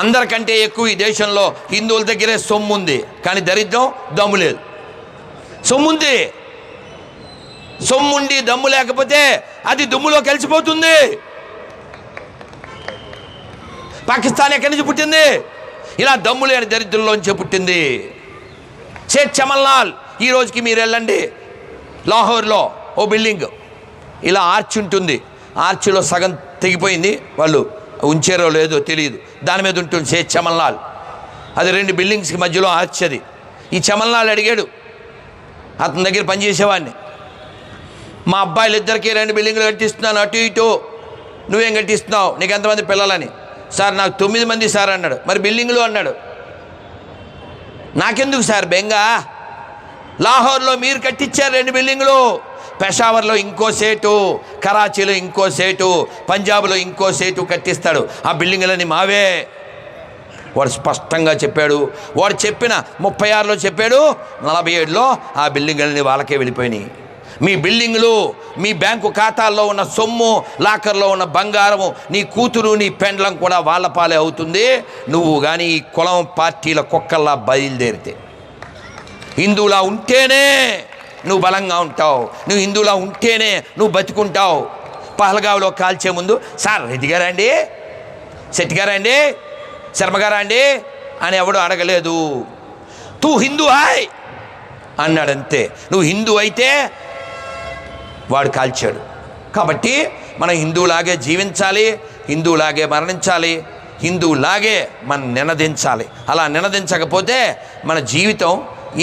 అందరికంటే ఎక్కువ ఈ దేశంలో హిందువుల దగ్గరే సొమ్ము ఉంది, కానీ దరిద్రం దమ్ము లేదు. సొమ్ముంది, సొమ్ముండి దమ్ము లేకపోతే అది దుమ్ములో కలిసిపోతుంది. పాకిస్తాన్ ఎక్కడి నుంచి పుట్టింది? ఇలా దమ్ము లేని దరిద్రంలోంచి పుట్టింది. షేక్ చమన్లాల్, ఈ రోజుకి మీరు వెళ్ళండి, లాహోర్లో ఓ బిల్డింగ్ ఇలా ఆర్చ్ ఉంటుంది, ఆర్చ్లో సగం తెగిపోయింది, వాళ్ళు ఉంచారో లేదో తెలియదు, దాని మీద ఉంటుంది షేక్ చమన్లాల్. అది 2 బిల్డింగ్స్కి మధ్యలో ఆర్చ్ అది. ఈ చమన్లాల్ అడిగాడు అతని దగ్గర పనిచేసేవాడిని, మా అబ్బాయిలు ఇద్దరికి 2 బిల్డింగ్లు కట్టిస్తున్నాను, అటు ఇటు, నువ్వేం కట్టిస్తున్నావు, నీకు ఎంతమంది పిల్లలని? సార్ నాకు 9 మంది సార్ అన్నాడు. మరి బిల్డింగ్లు అన్నాడు. నాకెందుకు సార్ బెంగా, లాహోర్లో మీరు కట్టించారు 2 బిల్డింగ్లు, పెషావర్లో ఇంకో సేటు, కరాచీలో ఇంకో సేటు, పంజాబ్లో ఇంకో సేటు కట్టిస్తాడు, ఆ బిల్డింగులన్నీ మావే. వాడు స్పష్టంగా చెప్పాడు. వాడు చెప్పిన 36లో చెప్పాడు, 47లో ఆ బిల్డింగులన్నీ వాళ్ళకే వెళ్ళిపోయినాయి. మీ బిల్డింగులు, మీ బ్యాంకు ఖాతాల్లో ఉన్న సొమ్ము, లాకర్లో ఉన్న బంగారము, నీ కూతురు నీ పెండ్లం కూడా వాళ్ళ పాలే అవుతుంది. నువ్వు కానీ ఈ కులం పార్టీల కుక్కల్లా బయలుదేరితే, హిందువులా ఉంటేనే నువ్వు బలంగా ఉంటావు, నువ్వు హిందువులా ఉంటేనే నువ్వు బతుకుంటావు. పహల్గావ్లో కాల్చే ముందు సార్ రెడ్డి గారా అండి, శెట్టి గారా అండి, శర్మ గారా అండి అని ఎవడు అడగలేదు. తూ హిందూ హాయ్ అన్నాడంతే. నువ్వు హిందూ అయితే వాడు కాల్చాడు. కాబట్టి మనం హిందువులాగే జీవించాలి, హిందువులాగే మరణించాలి, హిందువులాగే మనం నినదించాలి. అలా నినదించకపోతే మన జీవితం,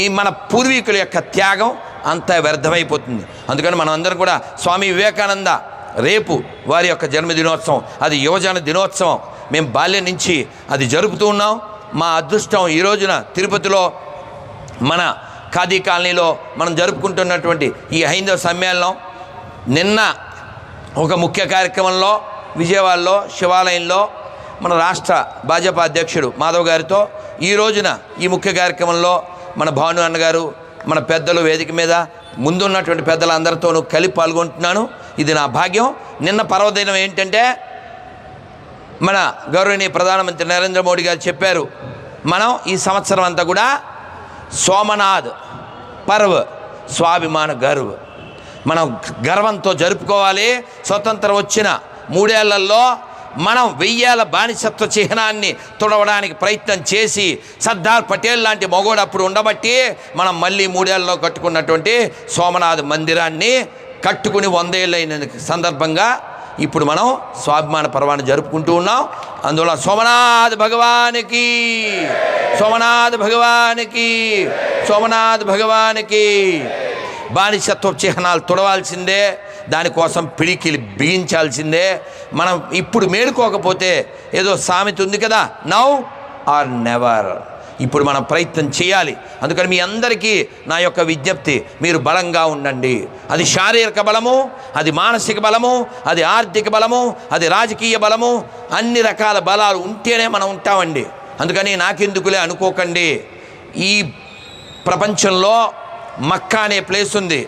ఈ మన పూర్వీకుల యొక్క త్యాగం అంతా వ్యర్థమైపోతుంది. అందుకని మనం అందరం కూడా స్వామి వివేకానంద రేపు వారి యొక్క జన్మదినోత్సవం, అది యువజన దినోత్సవం. మేము బాల్యం నుంచి అది జరుపుతూ ఉన్నాం. మా అదృష్టం ఈ రోజున తిరుపతిలో మన ఖాదీ కాలనీలో మనం జరుపుకుంటున్నటువంటి ఈ హైందవ సమ్మేళనం, నిన్న ఒక ముఖ్య కార్యక్రమంలో విజయవాడలో శివాలయంలో మన రాష్ట్ర భాజపా అధ్యక్షుడు మాధవ్ గారితో, ఈ రోజున ఈ ముఖ్య కార్యక్రమంలో మన భాను అన్నగారు, మన పెద్దలు వేదిక మీద ముందున్నటువంటి పెద్దలందరితోనూ కలిపి పాల్గొంటున్నాను. ఇది నా భాగ్యం. నిన్న పర్వదినం ఏంటంటే, మన గౌరవనీయ ప్రధానమంత్రి నరేంద్ర మోడీ గారు చెప్పారు, మనం ఈ సంవత్సరం అంతా కూడా సోమనాథ్ పర్వ్, స్వాభిమాన గర్వ్, మనం గర్వంతో జరుపుకోవాలి. స్వతంత్రం వచ్చిన 3 ఏళ్లలో మనం 1000 ఏళ్ల బానిసత్వ చిహ్నాన్ని తుడవడానికి ప్రయత్నం చేసి, సర్దార్ పటేల్ లాంటి మగోడు అప్పుడు ఉండబట్టి మనం మళ్ళీ 3 ఏళ్లలో కట్టుకున్నటువంటి సోమనాథ్ మందిరాన్ని కట్టుకుని 100 ఏళ్ళు అయిన సందర్భంగా ఇప్పుడు మనం స్వాభిమాన పర్వాన్ని జరుపుకుంటూ ఉన్నాం. అందువల్ల సోమనాథ్ భగవానికి, సోమనాథ్ భగవానికి, సోమనాథ్ భగవానికి. బానిసత్వ చిహ్నాలు తుడవాల్సిందే, దానికోసం పిడికిలి బిగించాల్సిందే. మనం ఇప్పుడు మేలుకోకపోతే, ఏదో సామెత ఉంది కదా, నౌ ఆర్ నెవర్, ఇప్పుడు మనం ప్రయత్నం చేయాలి. అందుకని మీ అందరికీ నా యొక్క విజ్ఞప్తి, మీరు బలంగా ఉండండి. అది శారీరక బలము, అది మానసిక బలము, అది ఆర్థిక బలము, అది రాజకీయ బలము, అన్ని రకాల బలాలు ఉంటేనే మనం ఉంటామండి. అందుకని నాకెందుకులే అనుకోకండి. ఈ ప్రపంచంలో మక్కా అనే ప్లేస్ ఉంది,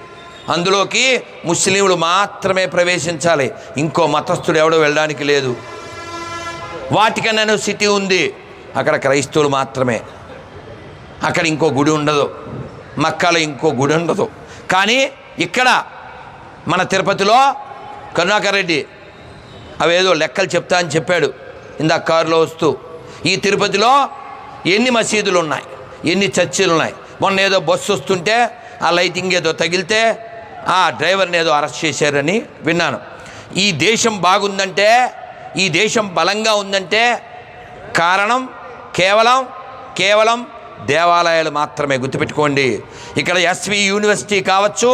అందులోకి ముస్లింలు మాత్రమే ప్రవేశించాలి, ఇంకో మతస్థుడు ఎవడో వెళ్ళడానికి లేదు. వాటికన్ అనే సిటీ ఉంది, అక్కడ క్రైస్తవులు మాత్రమే, అక్కడ ఇంకో గుడి ఉండదు, మక్కాలో ఇంకో గుడి ఉండదు. కానీ ఇక్కడ మన తిరుపతిలో కరుణాకర్ రెడ్డి అవేదో లెక్కలు చెప్తా అని చెప్పాడు ఇందాక కారులో వస్తూ. ఈ తిరుపతిలో ఎన్ని మసీదులు ఉన్నాయి, ఎన్ని చర్చిలు ఉన్నాయి. మొన్న ఏదో బస్సు వస్తుంటే ఆ లైటింగ్ ఏదో తగిలితే ఆ డ్రైవర్ని ఏదో అరెస్ట్ చేశారని విన్నాను. ఈ దేశం బాగుందంటే, ఈ దేశం బలంగా ఉందంటే కారణం కేవలం దేవాలయాలు మాత్రమే. గుర్తుపెట్టుకోండి. ఇక్కడ ఎస్వి యూనివర్సిటీ కావచ్చు,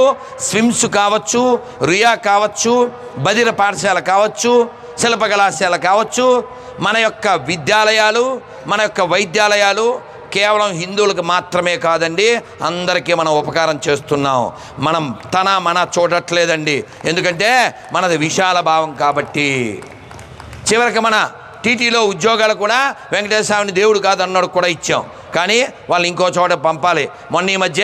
స్విమ్స్ కావచ్చు, రియా కావచ్చు, బదిర పాఠశాల కావచ్చు, శిల్ప కళాశాల కావచ్చు, మన యొక్క విద్యాలయాలు, మన యొక్క వైద్యాలయాలు కేవలం హిందువులకు మాత్రమే కాదండి, అందరికీ మనం ఉపకారం చేస్తున్నాం. మనం మన చూడట్లేదండి, ఎందుకంటే మనది విశాల భావం కాబట్టి. చివరికి మన టీటీలో ఉద్యోగాలు కూడా వెంకటేశ్వర స్వామిని దేవుడు కాదన్నాడు కూడా ఇచ్చాం, కానీ వాళ్ళు ఇంకో చోట పంపాలి. మొన్న ఈ మధ్య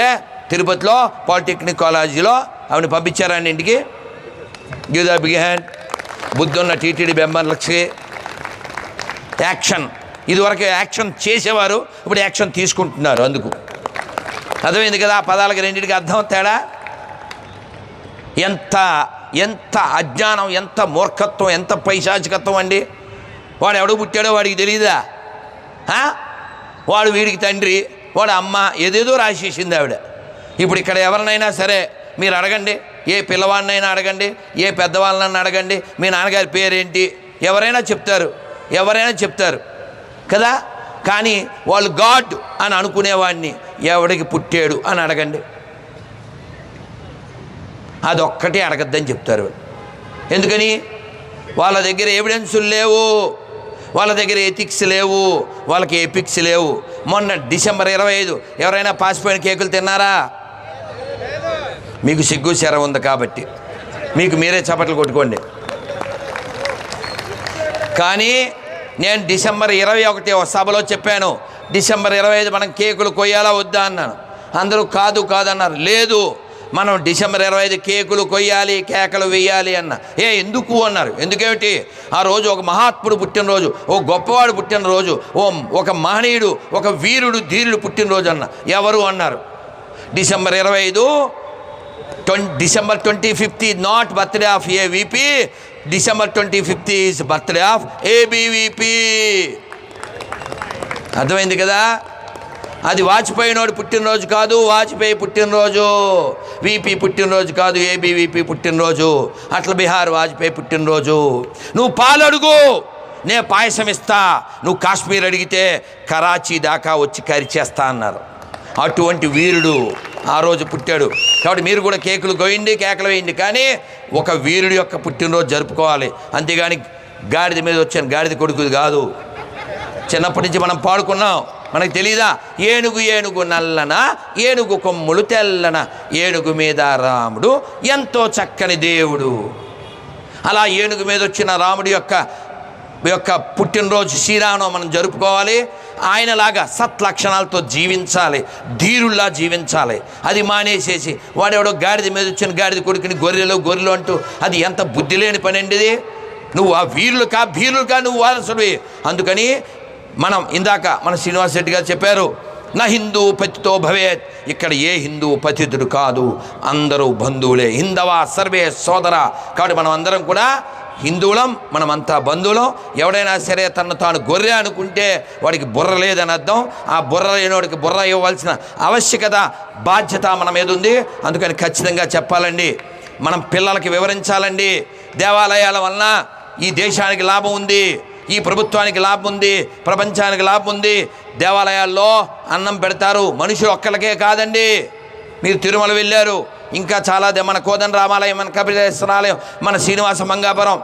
తిరుపతిలో పాలిటెక్నిక్ కాలేజీలో ఆవిడ పంపించారండి ఇంటికి. Give the big hand. బుద్ధున్న టీటీడీ మెంబర్లకి యాక్షన్ ఇదివరకు యాక్షన్ చేసేవారు, ఇప్పుడు యాక్షన్ తీసుకుంటున్నారు. అందుకు అర్థమైంది కదా ఆ పదాలకి రెండింటికి అర్థం తేడా. ఎంత ఎంత అజ్ఞానం, ఎంత మూర్ఖత్వం, ఎంత పైశాచికత్వం అండి. వాడు ఎవడు పుట్టాడో వాడికి తెలియదా? వాడు వీడికి తండ్రి, వాడు అమ్మ, ఏదేదో రాసేసింది ఆవిడ. ఇప్పుడు ఇక్కడ ఎవరినైనా సరే మీరు అడగండి, ఏ పిల్లవాడినైనా అడగండి, ఏ పెద్దవాళ్ళనైనా అడగండి, మీ నాన్నగారి పేరేంటి, ఎవరైనా చెప్తారు కదా. కానీ వాళ్ళు గాడ్ అని అనుకునేవాడిని ఎవడికి పుట్టాడు అని అడగండి, అదొక్కటే అడగద్దని చెప్తారు. ఎందుకని? వాళ్ళ దగ్గర ఎవిడెన్సులు లేవు, వాళ్ళ దగ్గర ఎథిక్స్ లేవు, వాళ్ళకి ఎపిక్స్ లేవు. మొన్న డిసెంబర్ 25 ఎవరైనా పాసిపోయిన కేకులు తిన్నారా? మీకు సిగ్గు శర ఉంది కాబట్టి మీకు మీరే చప్పట్లు కొట్టుకోండి. కానీ నేను డిసెంబర్ 21 సభలో చెప్పాను, డిసెంబర్ 25 మనం కేకులు కొయ్యాలా వద్దా అన్నాను. అందరూ కాదు అన్నారు. లేదు, మనం డిసెంబర్ 25 కేకులు కొయ్యాలి, కేకలు వేయాలి అన్న. ఎందుకు అన్నారు. ఎందుకేమిటి? ఆ రోజు ఒక మహాత్ముడు పుట్టినరోజు, ఓ గొప్పవాడు పుట్టినరోజు, ఒక మహనీయుడు, ఒక వీరుడు, ధీరుడు పుట్టినరోజు అన్న. ఎవరు అన్నారు? December 25 December 25th is not birthday of AVP. December 25th is birthday of ABVP. అర్థమైంది కదా? అది వాజ్పేయి నోడు పుట్టినరోజు కాదు, వాజ్పేయి పుట్టినరోజు. వీపీ పుట్టినరోజు కాదు, ఏబీవీపీ పుట్టినరోజు. అట్ల బిహార్ వాజ్పేయి పుట్టినరోజు. నువ్వు పాలు అడుగు, నేను పాయసం ఇస్తా. నువ్వు కాశ్మీర్ అడిగితే కరాచీ దాకా వచ్చి కరిచేస్తా అన్నారు. అటువంటి వీరుడు ఆ రోజు పుట్టాడు. కాబట్టి మీరు కూడా కేకులు కొయ్యండి, కేకలు వేయండి, కానీ ఒక వీరుడు యొక్క పుట్టినరోజు జరుపుకోవాలి. అంతేగాని గాడిద మీద వచ్చాను గాడిద కొడుకుది కాదు. చిన్నప్పటి నుంచి మనం పాడుకున్నాం, మనకు తెలీదా? ఏనుగు నల్లన, ఏనుగు కొమ్ములు తెల్లన, ఏనుగు మీద రాముడు ఎంతో చక్కని దేవుడు. అలా ఏనుగు మీద వచ్చిన రాముడి యొక్క పుట్టినరోజు శ్రీరామనవమి మనం జరుపుకోవాలి. ఆయనలాగా సత్లక్షణాలతో జీవించాలి, ధీరుల్లా జీవించాలి. అది మానేసేసి వాడెవడో గాడిద మీద వచ్చిన గాడిద కొడుకుని గొర్రెలు అంటూ అది ఎంత బుద్ధి లేని పని అండి ఇది. నువ్వు ఆ భీరులుగా నువ్వు వారసుడివి. అందుకని మనం ఇందాక మన శ్రీనివాస్ రెడ్డి గారు చెప్పారు, నా హిందూ పతితో భవేత్. ఇక్కడ ఏ హిందూ పతితుడు కాదు, అందరూ బంధువులే. హిందవా సర్వే సోదర. కాబట్టి మనం అందరం కూడా హిందువులం, మనమంతా బంధువులం. ఎవడైనా సరే తను తాను గొర్రె అనుకుంటే వాడికి బుర్ర లేదని అర్థం. ఆ బుర్ర లేనివాడికి బుర్ర ఇవ్వవలసిన ఆవశ్యకత, బాధ్యత మన మీద ఉంది. అందుకని ఖచ్చితంగా చెప్పాలండి, మనం పిల్లలకి వివరించాలండి. దేవాలయాల వలన ఈ దేశానికి లాభం ఉంది, ఈ ప్రభుత్వానికి లాభం ఉంది, ప్రపంచానికి లాభం ఉంది. దేవాలయాల్లో అన్నం పెడతారు, మనుషులు ఒక్కరికే కాదండి. మీరు తిరుమల వెళ్ళారు, ఇంకా చాలా మన కోదండ రామాలయం, మన కపిలేశ్వరాలయం, మన శ్రీనివాస మంగాపురం,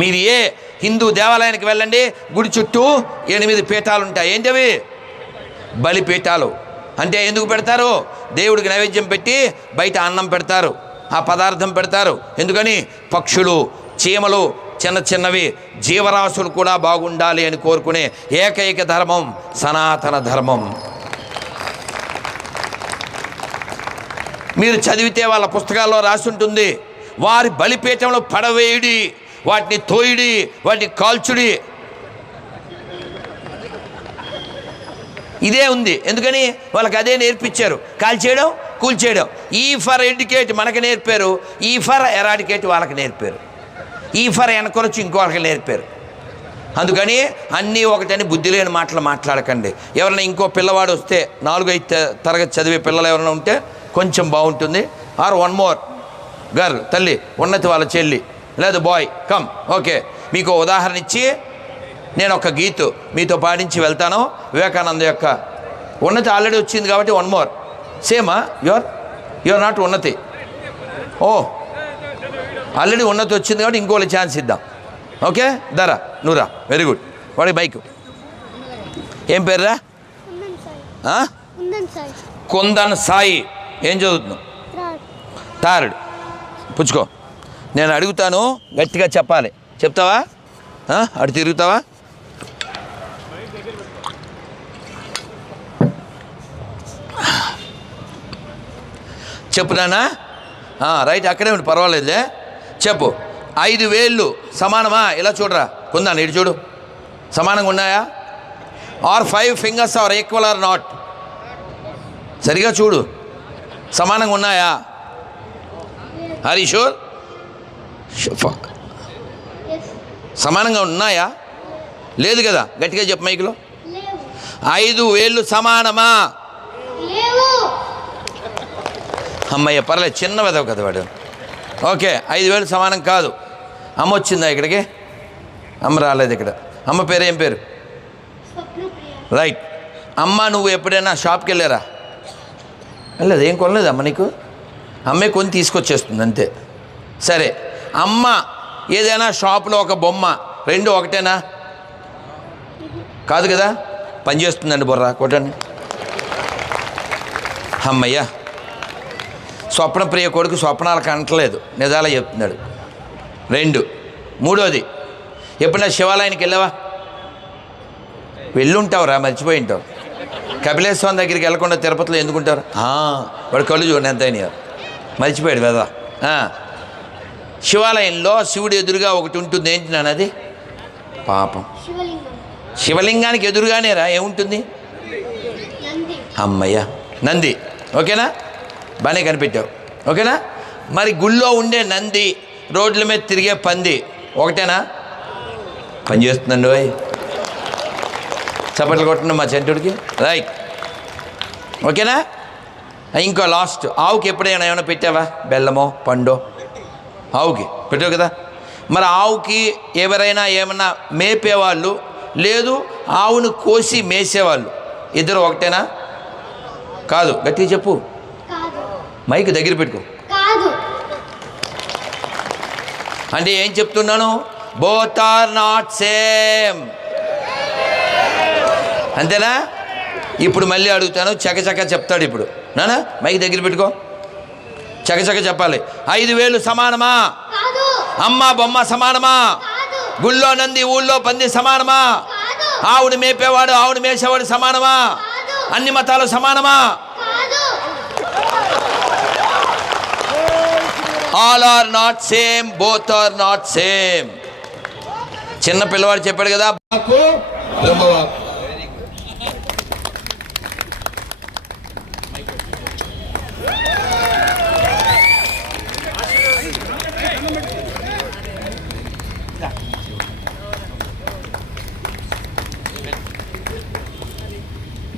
మీరు ఏ హిందూ దేవాలయానికి వెళ్ళండి, గుడి చుట్టూ 8 పీఠాలు ఉంటాయి. ఏంటవి? బలిపీఠాలు. అంటే ఎందుకు పెడతారు? దేవుడికి నైవేద్యం పెట్టి బయట అన్నం పెడతారు, ఆ పదార్థం పెడతారు. ఎందుకని? పక్షులు, చీమలు, చిన్నవి జీవరాశులు కూడా బాగుండాలి అని కోరుకునే ఏకైక ధర్మం సనాతన ధర్మం. మీరు చదివితే వాళ్ళ పుస్తకాల్లో రాసి ఉంటుంది, వారి బలిపీఠంలో పడవేయుడి, వాటిని తోయుడి, వాటిని కాల్చుడి. ఇదే ఉంది. ఎందుకని? వాళ్ళకి అదే నేర్పించారు, కాల్చేయడం, కూల్చేయడం. ఈ ఫర్ ఎడ్యుకేట్ మనకి నేర్పారు, ఈ ఫర్ ఎరాడికేట్ వాళ్ళకి నేర్పారు, ఈ ఫర్ వెనకొరచి ఇంకోళ్ళకి నేర్పారు. అందుకని అన్నీ ఒకటని బుద్ధి లేని మాటలు మాట్లాడకండి. ఎవరైనా ఇంకో పిల్లవాడు వస్తే, 4-5 తరగతి చదివే పిల్లలు ఎవరైనా ఉంటే కొంచెం బాగుంటుంది. ఆర్ 1 more గర్ల్, తల్లి, ఉన్నతి వాళ్ళ చెల్లి, లేదు బాయ్, కమ్. ఓకే, మీకు ఉదాహరణ ఇచ్చి నేను ఒక గీతు మీతో పాటించి వెళ్తాను. వివేకానంద యొక్క ఉన్నతి ఆల్రెడీ వచ్చింది కాబట్టి 1 more. సేమా? Your not Unnati. Already ఉన్నతి వచ్చింది కాబట్టి ఇంకోళ్ళ ఛాన్స్ ఇద్దాం. ఓకే, దరా నువ్వురా. Very good. వాడి బైక్ ఏం పేరురా? కుందన్ సాయి. ఏం చదువుతున్నావు? 3rd. పుచ్చుకో. నేను అడుగుతాను, గట్టిగా చెప్పాలి. చెప్తావా? అటు తిరుగుతావా? చెప్పునానా? రైట్, అక్కడే ఉండి పర్వాలేదులే. చెప్పు. 5 వేళ్ళు సమానమా? ఇలా చూడరా. కుందాను, ఇటు చూడు. సమానంగా ఉన్నాయా? Are 5 fingers are equal are not? సరిగా చూడు, సమానంగా ఉన్నాయా? Are you sure? సమానంగా ఉన్నాయా? లేదు కదా, గట్టిగా చెప్పు మైక్లో. 5 వేళ్ళు సమానమా? అమ్మయ్య, పర్లేదు, చిన్న వెదవ కదా వాడు. ఓకే, 5 వేలు సమానం కాదు. అమ్మ వచ్చిందా ఇక్కడికి? అమ్మ రాలేదు ఇక్కడ. అమ్మ పేరు ఏం పేరు? రైట్. అమ్మ నువ్వు ఎప్పుడైనా షాప్కి వెళ్ళారా? వెళ్ళలేదు. ఏం కొనలేదు అమ్మ నీకు? అమ్మే కొని తీసుకొచ్చేస్తుంది అంతే. సరే, అమ్మ ఏదైనా షాపులో ఒక బొమ్మ, 2 ఒకటేనా? కాదు కదా. పనిచేస్తుందండి బొర్రా, కొట్టండి. అమ్మయ్యా, స్వప్న ప్రియ కొడుకు స్వప్నాలకు అంటలేదు, నిజాలే చెప్తున్నాడు. 2. మూడోది, ఎప్పుడైనా శివాలయానికి వెళ్ళావా? వెళ్ళుంటావురా, మర్చిపోయి ఉంటావు. కపిలేశ్వరం దగ్గరికి వెళ్ళకుండా తిరుపతిలో ఎందుకుంటారు? వాడు కళ్ళు చూడండి ఎంత అయినా, మర్చిపోయాడు కదా. శివాలయంలో శివుడు ఎదురుగా ఒకటి ఉంటుంది. ఏంటి నాన్న అది? పాపం, శివలింగానికి ఎదురుగానేరా ఏముంటుంది? అమ్మయ్య, నంది. ఓకేనా? బాగానే కనిపెట్టావు. ఓకేనా? మరి గుళ్ళో ఉండే నంది, రోడ్ల మీద తిరిగే పంది ఒకటేనా? పని చేస్తుందండి ఓయ్, చప్పట్లు కొట్టండి మా చెంటుడికి. రైట్, ఓకేనా? ఇంకో లాస్ట్, ఆవుకి ఎప్పుడైనా ఏమైనా పెట్టావా? బెల్లమో పండో ఆవుకి పెట్టావు కదా. మరి ఆవుకి ఎవరైనా ఏమన్నా మేపేవాళ్ళు, లేదు ఆవును కోసి మేసేవాళ్ళు, ఇద్దరు ఒకటేనా? కాదు, గట్టిగా చెప్పు, మైక్ దగ్గర పెట్టుకో. అంటే ఏం చెప్తున్నాను? Both are not same. అంతేనా? ఇప్పుడు మళ్ళీ అడుగుతాను, చకచక చెప్తాడు ఇప్పుడు. నానా మైక్ దగ్గర పెట్టుకో, చకచక చెప్పాలి. 5 వేలు సమానమా? అమ్మ బొమ్మ సమానమా? గుళ్ళో నంది, ఊళ్ళో పంది సమానమా? ఆవుని మేపేవాడు, ఆవుని మేసేవాడు సమానమా? అన్ని మతాలు సమానమా? All are not same, both are not same. చిన్న పిల్లవాడు చెప్పాడు కదా.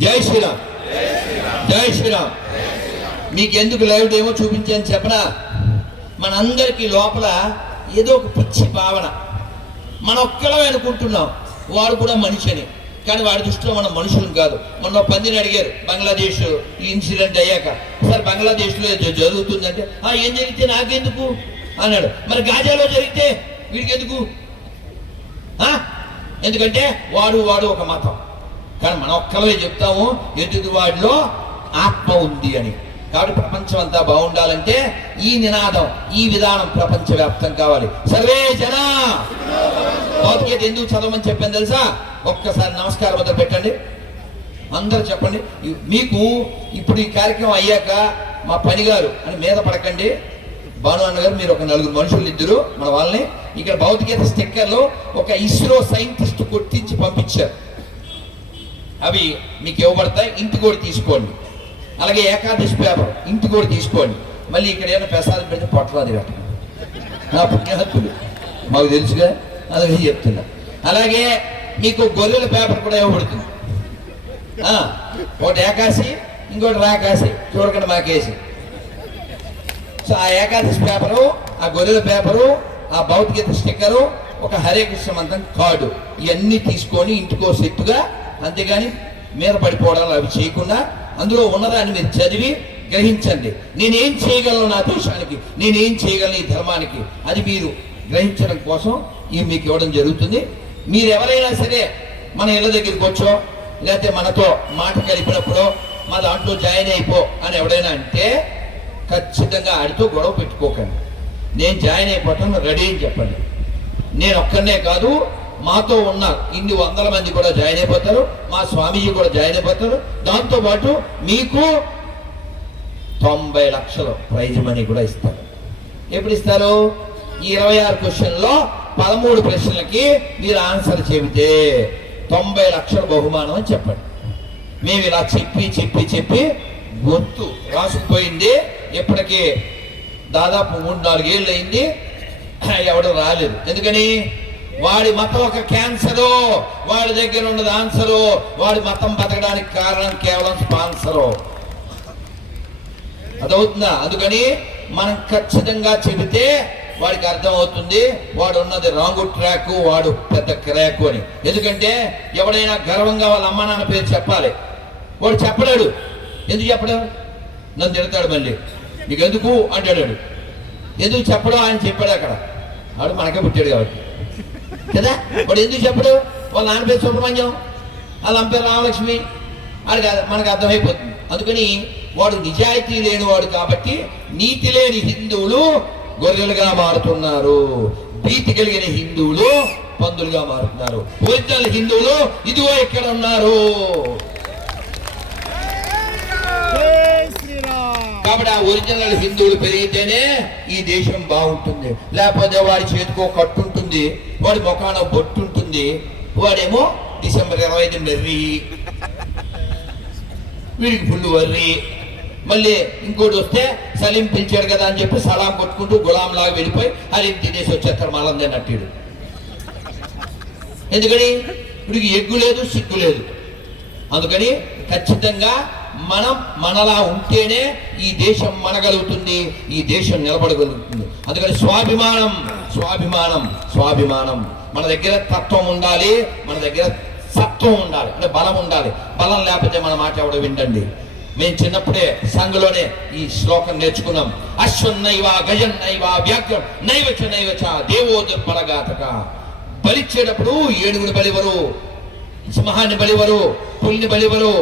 జై శ్రీరామ్, జై శ్రీరామ్. మీకు ఎందుకు లైవ్ డేమో చూపించాను చెప్పనా? మనందరికీ లోపల ఏదో ఒక పిచ్చి భావన, మన ఒక్కడమే అనుకుంటున్నాం వాడు కూడా మనిషి అని. కానీ వాడి దృష్టిలో మనం మనుషులం కాదు. మొన్న పందిని అడిగారు బంగ్లాదేశ్ ఈ ఇన్సిడెంట్ అయ్యాక, సార్ బంగ్లాదేశ్లో జరుగుతుందంటే ఏం జరిగితే నాకెందుకు అన్నాడు. మరి గాజాలో జరిగితే వీడికి ఎందుకు? ఎందుకంటే వాడు ఒక మతం. కానీ మనం ఒక్కలే చెప్తాము ఎదుటి వాడిలో ఆత్మ ఉంది అని. కాబట్టి ప్రపంచం అంతా బాగుండాలంటే ఈ నినాదం, ఈ విధానం ప్రపంచవ్యాప్తం కావాలి. సర్వే జన భగవద్గీత ఎందుకు చదవమని చెప్పాను తెలుసా? ఒక్కసారి నమస్కారం మొదలు పెట్టండి, అందరూ చెప్పండి. మీకు ఇప్పుడు ఈ కార్యక్రమం అయ్యాక మా పనిగారు అని మీద పడకండి. భాను అన్నగారు, మీరు ఒక 4 మనుషులు ఇద్దరు మన వాళ్ళని ఇక్కడ భగవద్గీత స్టిక్కర్లు ఒక ఇస్రో సైంటిస్ట్ కొట్టించి పంపించారు. అవి మీకు ఇవ్వబడతాయి, ఇంటికి కూడా తీసుకోండి. అలాగే ఏకాదశి పేపర్ ఇంటికి కూడా తీసుకోండి. మళ్ళీ ఇక్కడ ఏమైనా ప్రసాదం పెడితే పొట్టరాది పెట్టండి. నా పుణ్యాత్తులు మాకు తెలుసుగా, అదే చెప్తున్నా. అలాగే మీకు గొర్రెల పేపర్ కూడా ఇవ్వబడుతుంది. ఒకటి ఏకాశి, ఇంకోటి రాకాశి, చూడకండి మాకేసి. సో ఆ ఏకాదశి పేపరు, ఆ గొర్రెల పేపరు, ఆ భగవద్గీత స్టిక్కరు, ఒక హరే కృష్ణ మంత్రం కార్డు, ఇవన్నీ తీసుకొని ఇంటికో సెట్టుగా, అంతేగాని మీద పడిపోవడాలు అవి చేయకుండా అందులో ఉన్నదాన్ని మీరు చదివి గ్రహించండి. నేనేం చేయగలను నా దేశానికి, నేనేం చేయగలను ఈ ధర్మానికి, అది మీరు గ్రహించడం కోసం ఇవి మీకు ఇవ్వడం జరుగుతుంది. మీరు ఎవరైనా సరే మన ఇళ్ళ దగ్గరికి వచ్చో, లేకపోతే మనతో మాట కలిపినప్పుడు మా దాంట్లో జాయిన్ అయిపో అని ఎవడైనా అంటే ఖచ్చితంగా ఆడితో గొడవ పెట్టుకోకండి. నేను జాయిన్ అయిపోతాను రెడీ అని చెప్పండి. నేను ఒక్కనే కాదు, మాతో ఉన్న ఇన్ని 100 మంది కూడా జాయిన్ అయిపోతారు, మా స్వామీజీ కూడా జాయిన్ అయిపోతారు. దాంతోపాటు మీకు 90 లక్షలు ప్రైజ్ మనీ కూడా ఇస్తారు. ఎప్పుడు ఇస్తారు? ఈ 26 క్వశ్చన్లో 13 ప్రశ్నలకి మీరు ఆన్సర్ చెబితే 90 లక్షల బహుమానం అని చెప్పండి. మేము ఇలా చెప్పి చెప్పి చెప్పి గొంతు రాసుకుపోయింది. ఇప్పటికీ దాదాపు 3-4 ఏళ్ళు అయింది, ఎవడు రాలేదు. ఎందుకని? వాడి మతం ఒక క్యాన్సరు, వాడి దగ్గర ఉన్నది ఆన్సరు. వాడి మతం బతకడానికి కారణం కేవలం స్పాన్సరు. అదవుతుందా? అందుకని మనం ఖచ్చితంగా చెబితే వాడికి అర్థమవుతుంది వాడు ఉన్నది రాంగ్ ట్రాక్, వాడు పెద్ద క్రాక్ అని. ఎందుకంటే ఎవడైనా గర్వంగా వాళ్ళ అమ్మ నాన్న పేరు చెప్పాలి, వాడు చెప్పలేడు. ఎందుకు చెప్పడు? నన్ను తిడతాడు, మళ్ళీ నీకు ఎందుకు అంటాడు. ఎందుకు చెప్పడం? ఆయన చెప్పాడు అక్కడ, వాడు మనకే పుట్టాడు కాబట్టి కదా. వాడు ఎందుకు చెప్పడు? వాళ్ళ నాన్న పేరు సుబ్రహ్మణ్యం, వాళ్ళ అమ్మ పేరు రామలక్ష్మి, అది మనకు అర్థమైపోతుంది. అందుకని వాడు నిజాయితీ లేనివాడు కాబట్టి నీతి లేని హిందువులు గొర్రెలుగా మారుతున్నారు, భీతి కలిగిన హిందువులు పందులుగా మారుతున్నారు. ఒరిజినల్ హిందువులు ఇదిగో ఇక్కడ ఉన్నారు. కాబట్టి ఆ ఒరిజినల్ హిందువులు పెరిగితేనే ఈ దేశం బాగుంటుంది. లేకపోతే వాడి చేతికో కట్టు ఉంటుంది, వాడి ముఖాన బొట్టు ఉంటుంది, వాడేమో డిసెంబర్ 25 మెర్రి, వీడికి ఫుల్ వర్రి. మళ్ళీ ఇంకోటి వస్తే సలీం పిలిచాడు కదా అని చెప్పి సలాం కొట్టుకుంటూ గులాంలాగా వెళ్ళిపోయి హలీం తినేసి వచ్చేస్తారు మళ్ళీ నట్టిడు. ఎందుకని? వీడికి ఎగ్గు లేదు, సిగ్గు లేదు. అందుకని ఖచ్చితంగా మనం మనలా ఉంటేనే ఈ దేశం మనగలుగుతుంది, ఈ దేశం నిలబడగలుగుతుంది. అందుకని స్వాభిమానం స్వాభిమానం స్వాభిమానం. మన దగ్గర తత్వం ఉండాలి, మన దగ్గర సత్వం ఉండాలి, అంటే బలం ఉండాలి. బలం లేకపోతే మన మాట ఎవడో వింటండి. మేము చిన్నప్పుడే సంఘలోనే ఈ శ్లోకం నేర్చుకున్నాం. అశ్వన్నైవ గజన్నైవ వ్యాఘ్రం నైవచ నైవచ దేవో దుర్బలఘాతక. బలిచ్చేటప్పుడు ఏనుగుని బలివరు, సింహాన్ని బలివరు, పులిని బలివరు,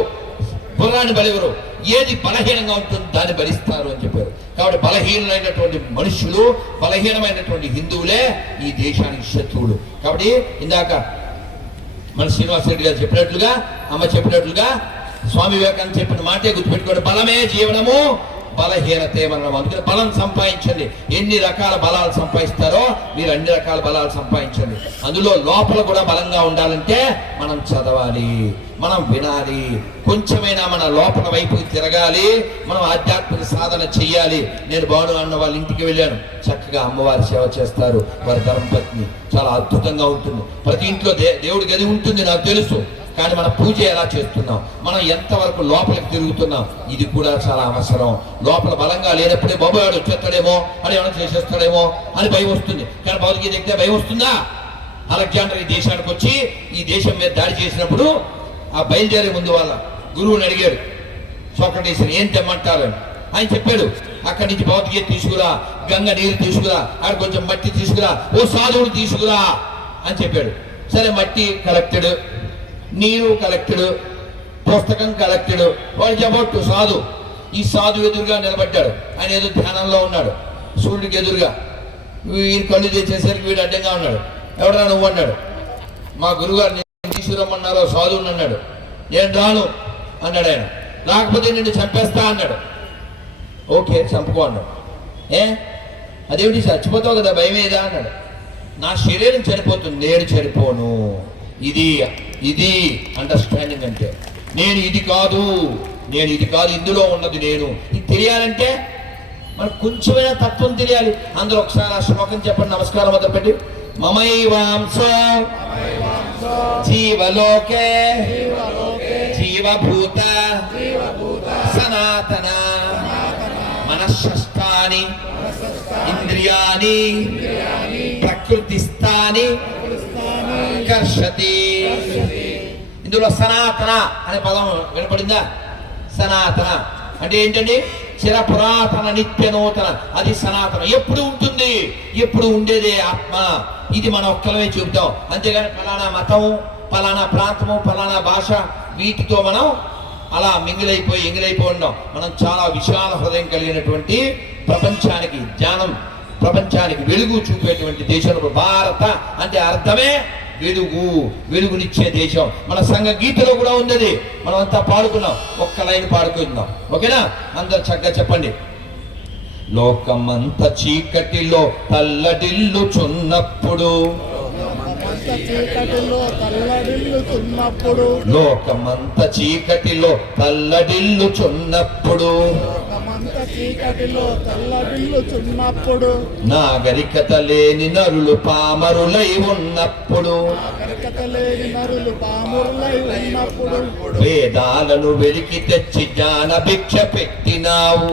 గుర్రాన్ని బలివరు. ఏది బలహీనంగా ఉంటుంది దాన్ని బలిస్తారు అని చెప్పారు. కాబట్టి బలహీనమైనటువంటి మనుషులు, బలహీనమైనటువంటి హిందువులే ఈ దేశానికి శత్రువులు. కాబట్టి ఇందాక మన శ్రీనివాస్ రెడ్డి గారు చెప్పినట్లుగా, అమ్మ చెప్పినట్లుగా, స్వామి వివేకానంద చెప్పిన మాటే గుర్తుపెట్టుకోండి. బలమే జీవనము, బలహీనతే మరణం. అందుకని బలం సంపాదించండి. ఎన్ని రకాల బలాలు సంపాదిస్తారో మీరు అన్ని రకాల బలాలు సంపాదించండి. అందులో లోపల కూడా బలంగా ఉండాలంటే మనం చదవాలి, మనం వినాలి, కొంచెమైనా మన లోపల వైపుకి తిరగాలి, మనం ఆధ్యాత్మిక సాధన చెయ్యాలి. నేను బాను అన్న వాళ్ళ ఇంటికి వెళ్ళాను. చక్కగా అమ్మవారి సేవ చేస్తారు, వారి ధర్మపత్ని. చాలా అద్భుతంగా ఉంటుంది. ప్రతి ఇంట్లో దేవుడి గది ఉంటుంది, నాకు తెలుసు. కానీ మన పూజ ఎలా చేస్తున్నాం, మనం ఎంతవరకు లోపలికి తిరుగుతున్నాం, ఇది కూడా చాలా అవసరం. లోపల బలంగా లేనప్పుడే బాబుగాడు వచ్చేస్తాడేమో అని ఏమైనా చేసేస్తాడేమో అని భయం వస్తుంది. కానీ భగవద్గీత ఎక్కితే భయం వస్తుందా? అలెగ్జాండర్ ఈ దేశానికి వచ్చి ఈ దేశం మీద దాడి చేసినప్పుడు ఆ బయలుదేరే ముందు వాళ్ళ గురువుని అడిగాడు, సోక్రటీస్ని ఏం తెమ్మంటారని. ఆయన చెప్పాడు, అక్కడి నుంచి భగవద్గీత తీసుకురా, గంగ నీరు తీసుకురా, అక్కడ కొంచెం మట్టి తీసుకురా, ఓ సాధువులు తీసుకురా అని చెప్పాడు. సరే, మట్టి కలెక్టెడ్, నీరు కలెక్టెడ్, పుస్తకం కలెక్టెడ్. వాడు చెప్పట్టు సాధు. ఈ సాధు ఎదురుగా నిలబడ్డాడు. ఆయన ఏదో ధ్యానంలో ఉన్నాడు, సూర్యుడికి ఎదురుగా. వీడి కళ్ళు తెచ్చేసరికి వీడు అడ్డంగా ఉన్నాడు. ఎవడన్నా నువ్వు అన్నాడు. మా గురుగారు నేను తీసుకురమ్మన్నారో సాధువుని అన్నాడు. నేను రాను అన్నాడు ఆయన. రాకపోతే నిన్ను చంపేస్తా అన్నాడు. ఓకే, చంపుకో అన్నాడు. అదేమిటి, చచ్చిపోతావు కదా, భయమేదా అన్నాడు. నా శరీరం చనిపోతుంది, నేను చనిపోను. ఇది ఇది అండర్స్టాండింగ్ అంటే. నేను ఇది కాదు, నేను ఇది కాదు, ఇందులో ఉన్నది నేను. ఇది తెలియాలంటే మనకు కొంచెమైనా తత్వం తెలియాలి. అందరూ ఒకసారి ఆ శ్లోకం చెప్పండి. నమస్కారం మొదలుపెట్టి. మమైవాంస జీవలోకే జీవభూత సనాతన మనఃషష్టాని ఇంద్రియాని ప్రకృతిస్థాని కర్షతి. ఇందులో సనాతన అనే పదం వినపడిందా? సనాతన అంటే ఏంటండి? చిర పురాతన నిత్య నూతన, అది సనాతన. ఎప్పుడు ఉంటుంది, ఎప్పుడు ఉండేదే ఆత్మ. ఇది మనం ఒక్కలమే చెబుతాం. అంతేగాని ఫలానా మతం, ఫలానా ప్రాంతము, ఫలానా భాష, వీటితో మనం అలా ఎంగిలైపోయి ఉన్నాం. మనం చాలా విశాల హృదయం కలిగినటువంటి, ప్రపంచానికి జ్ఞానం, ప్రపంచానికి వెలుగు చూపేటువంటి దేశంలో భారత అంటే అర్థమే వెలుగు, వెలుగునిచ్చే దేశం. మన సంఘ గీతలో కూడా ఉంది. మనం అంతా పాడుకున్నాం. ఒక్క లైన్ పాడుకుందాం, ఓకేనా? అందరు చక్కగా చెప్పండి. లోకమంత చీకటిలో తల్లడిల్లుచున్నప్పుడు లోకమంత చీకటిలో తల్లడిల్లుచున్నప్పుడు నాగరికత లేని నరులు పామరులై ఉన్నప్పుడు వేదాలను వెలికి తెచ్చి జ్ఞాన భిక్ష పెట్టినావు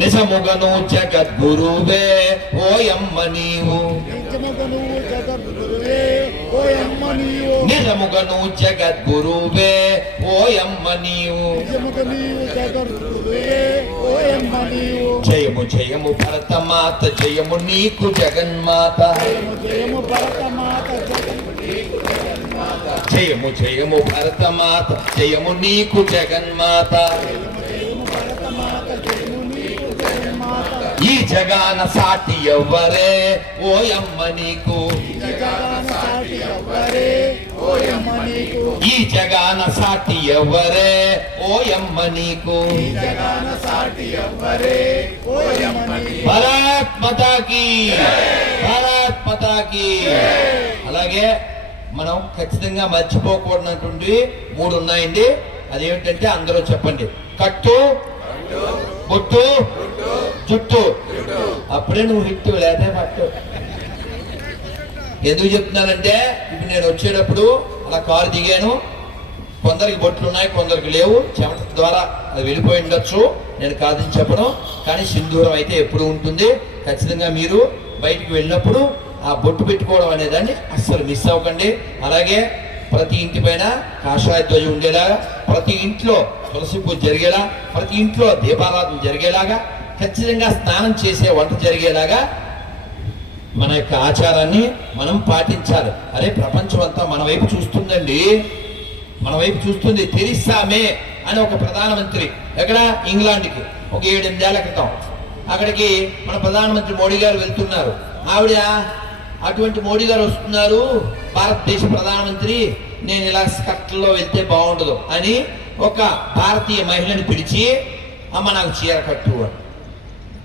నిజముగను జగద్గురువే ఓయమ్మ నీవు నిజముగను జగద్గురువే ఓయమ్మ నీవు జయము జయము భరతమాత జయము నీకు జగన్మాత జయము జయము భరతమాత జయము నీకు జగన్మాత ఈ జగాన సాటి ఎవ్వరే ఓయమ్మ నీకు ఈ జగాన సాటి ఎవ్వరే ఓయమ్మ నీకు భారత్ మాతాకి భారత్ మాతాకి. అలాగే మనం ఖచ్చితంగా మర్చిపోకూడనటువంటి 3 ఉన్నాయండి. అదేమిటంటే అందరూ చెప్పండి. కట్టు, బొట్టు, జుట్టు. అప్పుడే నువ్వు హిట్టు, లేదా పట్టు. ఎందుకు చెప్తున్నానంటే ఇప్పుడు నేను వచ్చేటప్పుడు అలా కారు దిగాను. కొందరికి బొట్లు ఉన్నాయి, కొందరికి లేవు. చెమట ద్వారా అది వెళ్ళిపోయి ఉండొచ్చు, నేను కాదని చెప్పడం. కానీ సింధూరం అయితే ఎప్పుడు ఉంటుంది. ఖచ్చితంగా మీరు బయటికి వెళ్ళినప్పుడు ఆ బొట్టు పెట్టుకోవడం అనేదాన్ని అస్సలు మిస్ అవ్వకండి. అలాగే ప్రతి ఇంటి పైన కాషాయ ధ్వజం ఉండేలాగా, ప్రతి ఇంట్లో తులసి పూజ జరిగేలా, ప్రతి ఇంట్లో దీపారాధన జరిగేలాగా, ఖచ్చితంగా స్నానం చేసే వంట జరిగేలాగా మన యొక్క ఆచారాన్ని మనం పాటించాలి. అరే ప్రపంచం అంతా మన వైపు చూస్తుందండి, మన వైపు చూస్తుంది. తెరిసా మే అని ఒక ప్రధానమంత్రి ఎక్కడ ఇంగ్లాండ్కి ఒక 7-8 ఏళ్ల క్రితం అక్కడికి మన ప్రధానమంత్రి మోడీ గారు వెళ్తున్నారు. ఆవిడ అటువంటి మోడీ గారు వస్తున్నారు, భారతదేశ ప్రధానమంత్రి, నేను ఇలా స్కర్ట్లో వెళ్తే బాగుండదు అని ఒక భారతీయ మహిళని పిలిచి, అమ్మ నాకు చీర కట్టు అని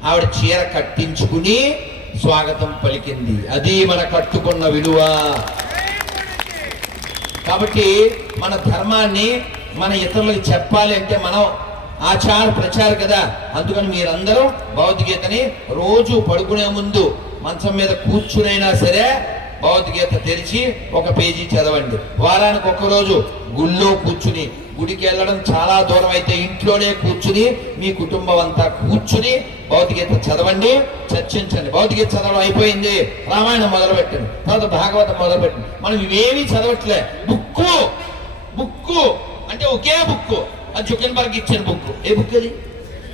ఆవిడ చీర కట్టించుకుని స్వాగతం పలికింది. అది మన కట్టుకున్న విలువ. కాబట్టి మన ధర్మాన్ని మన ఇతరులకు చెప్పాలి అంటే మనం ఆచార ప్రచారం కదా. అందుకని మీరందరూ భగవద్గీతని రోజు పడుకునే ముందు మంచం మీద కూర్చునైనా సరే భగవద్గీత తెరిచి ఒక పేజీ చదవండి. వారానికి ఒక్కరోజు గుళ్ళో కూర్చుని, గుడికి వెళ్ళడం చాలా దూరం అయితే ఇంట్లోనే కూర్చుని మీ కుటుంబం అంతా కూర్చుని భగవద్గీత చదవండి, చర్చించండి. భగవద్గీత చదవడం అయిపోయింది, రామాయణం మొదలుపెట్టండి, తర్వాత భాగవతం మొదలుపెట్టండి. మనం ఇవేమీ చదవట్లే. బుక్కు అంటే ఒకే బుక్కు, అది జుకెన్బర్గ్ ఇచ్చిన బుక్. ఏ బుక్ అది?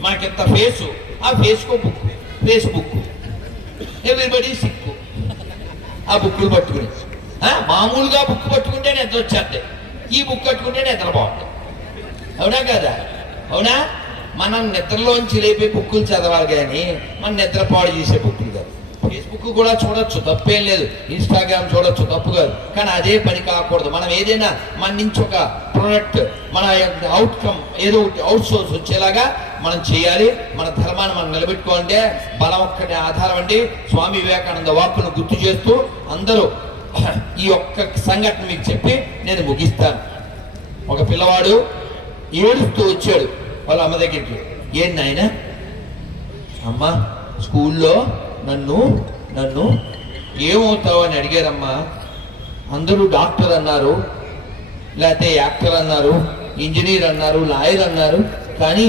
మనకింత ఫేసు, ఆ ఫేస్కో బుక్, ఫేస్బుక్. ఎవ్రీబడి సిక్కు ఆ బుక్కులు పట్టుకుని. మామూలుగా బుక్ పట్టుకుంటే నిద్ర వచ్చేద్ది, ఈ బుక్ పట్టుకుంటే నిద్ర బాగుంటుంది. అవునా కదా? అవునా? మనం నిద్రలోంచి లేపే బుక్కులు చదవాలి కానీ మన నిద్ర పాడు చేసే బుక్కులు కాదు. ఫేస్బుక్ కూడా చూడొచ్చు, తప్పేం లేదు. ఇన్స్టాగ్రామ్ చూడొచ్చు, తప్పు కాదు. కానీ అదే పని కాకూడదు. మనం ఏదైనా మన నుంచి ఒక ప్రోడక్ట్, మన అవుట్కమ్ ఏదో ఒకటి అవుట్ సోర్స్ వచ్చేలాగా మనం చేయాలి. మన ధర్మాన్ని మనం నిలబెట్టుకోవాలంటే బలం ఒక్కటే ఆధారం అండి. స్వామి వివేకానంద వాక్కును గుర్తు చేస్తూ అందరూ ఈ ఒక్క సంఘటన మీకు చెప్పి నేను ముగిస్తాను. ఒక పిల్లవాడు ఏడుస్తూ వచ్చాడు వాళ్ళ అమ్మ దగ్గరికి. ఏంటి నాయన? అమ్మ స్కూల్లో నన్ను ఏమవుతావు అని అడిగారమ్మా. అందరూ డాక్టర్ అన్నారు, లేకపోతే యాక్టర్ అన్నారు, ఇంజనీర్ అన్నారు, లాయర్ అన్నారు, కానీ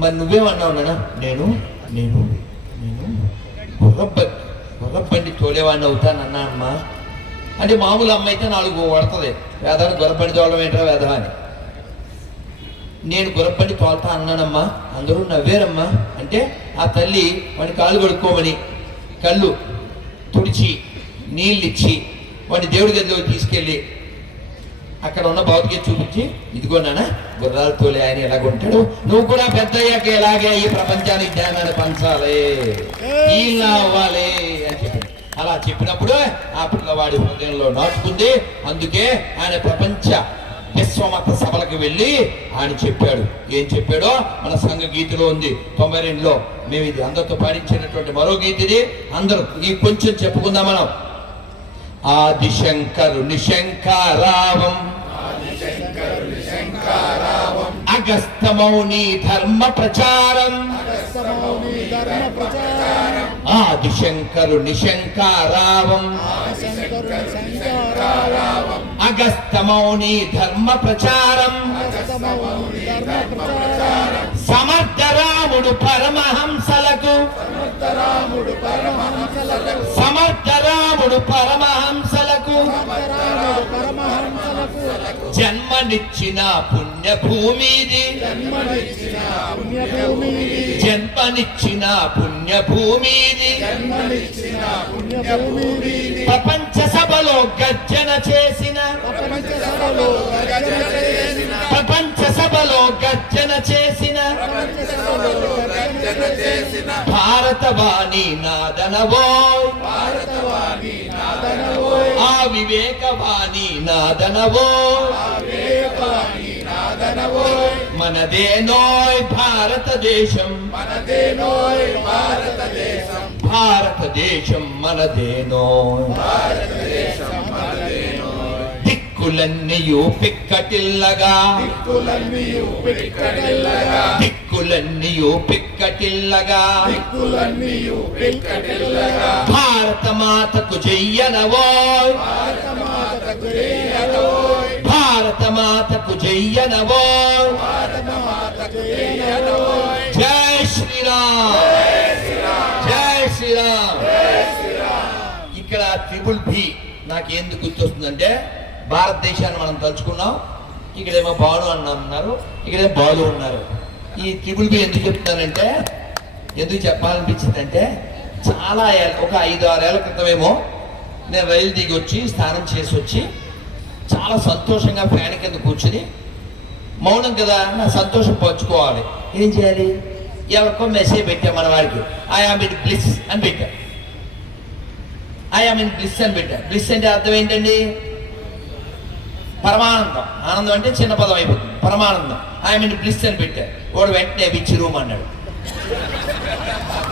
మరి నువ్వేమన్నావు నాన్న? నేను గుర్రబండి తోలేవాడిని అవుతానన్నా అమ్మా. అంటే మామూలు అమ్మ అయితే 4 పడుతుంది, వేదాన్ని గుర్రబండి తోలడం ఏంటో వేద అని. నేను గుర్రబండి తోలుతా అన్నానమ్మా. అందరూ నవ్వారమ్మా. అంటే ఆ తల్లి వాడిని కాళ్ళు కడుక్కోమని కళ్ళు తుడిచి నీళ్ళు ఇచ్చి వాడిని దేవుడి గదిలోకి తీసుకెళ్ళి అక్కడ ఉన్న భౌతిక చూపించి, ఇదిగో నాన్న గుర్రాలు తోలే ఆయన ఎలాగుంటాడు, నువ్వు కూడా పెద్ద అయ్యాక ఎలాగే ఈ ప్రపంచానికి జ్ఞానాన్ని పంచాలి, ఇలా అవ్వాలి అని చెప్పి అలా చెప్పినప్పుడు ఆ పిల్లవాడి హృదయంలో నాటుకుంది. అందుకే ఆయన ప్రపంచ విశ్వమత సభలకు వెళ్ళి ఆయన చెప్పాడు. ఏం చెప్పాడో మన సంఘ గీతిలో ఉంది 92లో. మేము ఇది అందరితో పాడించినటువంటి మరో గీతిది. అందరూ ఈ కొంచెం చెప్పుకుందాం మనం. ఆదిశంకరుని శంకరావం అగస్త్యమౌని ధర్మ ప్రచారం. ఆదిశంకరుని శంకరావం అగస్త్యమౌని ధర్మ ప్రచారం. సమర్థ రాముడు పరమహంసలకు సమర్థ రాముడు పరమహంసలకు జన్మనిచ్చిన పుణ్యభూమిది. జన్మనిచ్చిన పుణ్యభూమిది. ప్రపంచ సభలో గర్జన చేసిన ప్రపంచ సభలో గర్జన చేసిన భారతవాణి నాదనవోయ్. ఆ వివేకవాణి నాదనవోయ్. మనదేనోయ్ భారతదేశం. భారతదేశం మనదేనోయ్. దిక్కులన్నీయు పిక్కటిల్లగా దిక్కులన్నీయు పిక్కటిల్లగా భారత మాతకు జయ్యనవోయ్. భారత మాతకు జయ్యనవోయ్. జై శ్రీరామ్. జై శ్రీరామ్. ఇక్కడ ట్రిపుల్ బి నాకెందుకు గుర్తొస్తుందంటే, భారతదేశాన్ని మనం తలుచుకున్నాం. ఇక్కడేమో బాలు అన్నారు, ఇక్కడేమో బాలు ఉన్నారు. ఈ ట్రిపుల్ బి ఎందుకు చెప్తున్నానంటే, ఎందుకు చెప్పాలనిపించిందంటే, చాలా ఒక 5-6 ఏళ్ల క్రితమేమో నేను రైలు దిగి వచ్చి స్నానం చేసి వచ్చి చాలా సంతోషంగా ఫ్యాన్ కింద కూర్చుని, మౌనం కదా నా సంతోషం పంచుకోవాలి, ఏం చేయాలి? ఎవరికో మెసేజ్ పెట్టాం మన వాడికి, ఐ ఆమ్ ఇన్ బ్లిస్ అని పెట్టా. ఐ ఆమ్ ఇన్ బ్లిస్ అని పెట్టా. బ్లిస్ అంటే అర్థం ఏంటండి? పరమానందం. ఆనందం అంటే చిన్న పదం అయిపోతుంది. పరమానందం. ఐ ఆమ్ ఇన్ బ్లిస్ అని పెట్టా. వాడు వెంటనే విచ్ రూమ్ అన్నాడు.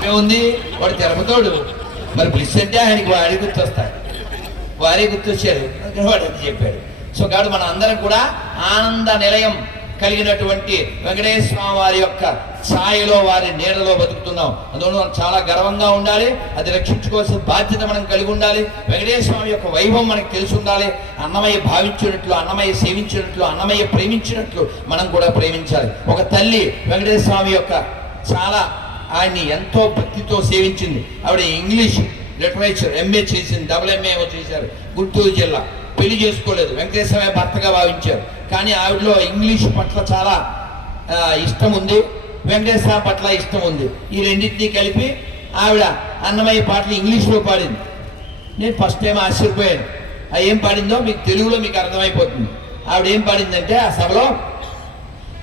ఏముంది, వాడు తిరుపతోడు, మరి బ్లిస్ అంటే ఆయనకి వాడి గుర్తొస్తాడు. వారే గుర్తొచ్చారు, వాడు అది చెప్పాడు. సో కాబట్టి మన అందరం కూడా ఆనంద నిలయం కలిగినటువంటి వెంకటేశ్వర స్వామి వారి యొక్క ఛాయలో, వారి నీడలో బతుకుతున్నాం. అందువల్ల మనం చాలా గర్వంగా ఉండాలి. అది రక్షించుకోవాల్సిన బాధ్యత మనం కలిగి ఉండాలి. వెంకటేశ్వర స్వామి యొక్క వైభవం మనకు తెలిసి ఉండాలి. అన్నమయ్య భావించినట్లు, అన్నమయ్య సేవించినట్లు, అన్నమయ్య ప్రేమించినట్లు మనం కూడా ప్రేమించాలి. ఒక తల్లి వెంకటేశ్వర స్వామి యొక్క చాలా ఆయన్ని ఎంతో భక్తితో సేవించింది. ఆవిడ ఇంగ్లీష్ లిటరేచర్ ఎంఏ చేసింది, MA చేశారు. గుంటూరు జిల్లా. పెళ్లి చేసుకోలేదు, వెంకటేశ్వర భర్తగా భావించారు. కానీ ఆవిడలో ఇంగ్లీష్ పట్ల చాలా ఇష్టం ఉంది, వెంకటేశ్వర పట్ల ఇష్టం ఉంది. ఈ రెండింటినీ కలిపి ఆవిడ అన్నమయ్య పాటలు ఇంగ్లీష్లో పాడింది. నేను ఫస్ట్ టైం ఆశ్చర్యపోయాను. అది ఏం పాడిందో మీకు తెలుగులో మీకు అర్థమైపోతుంది. ఆవిడ ఏం పాడిందంటే ఆ సభలో,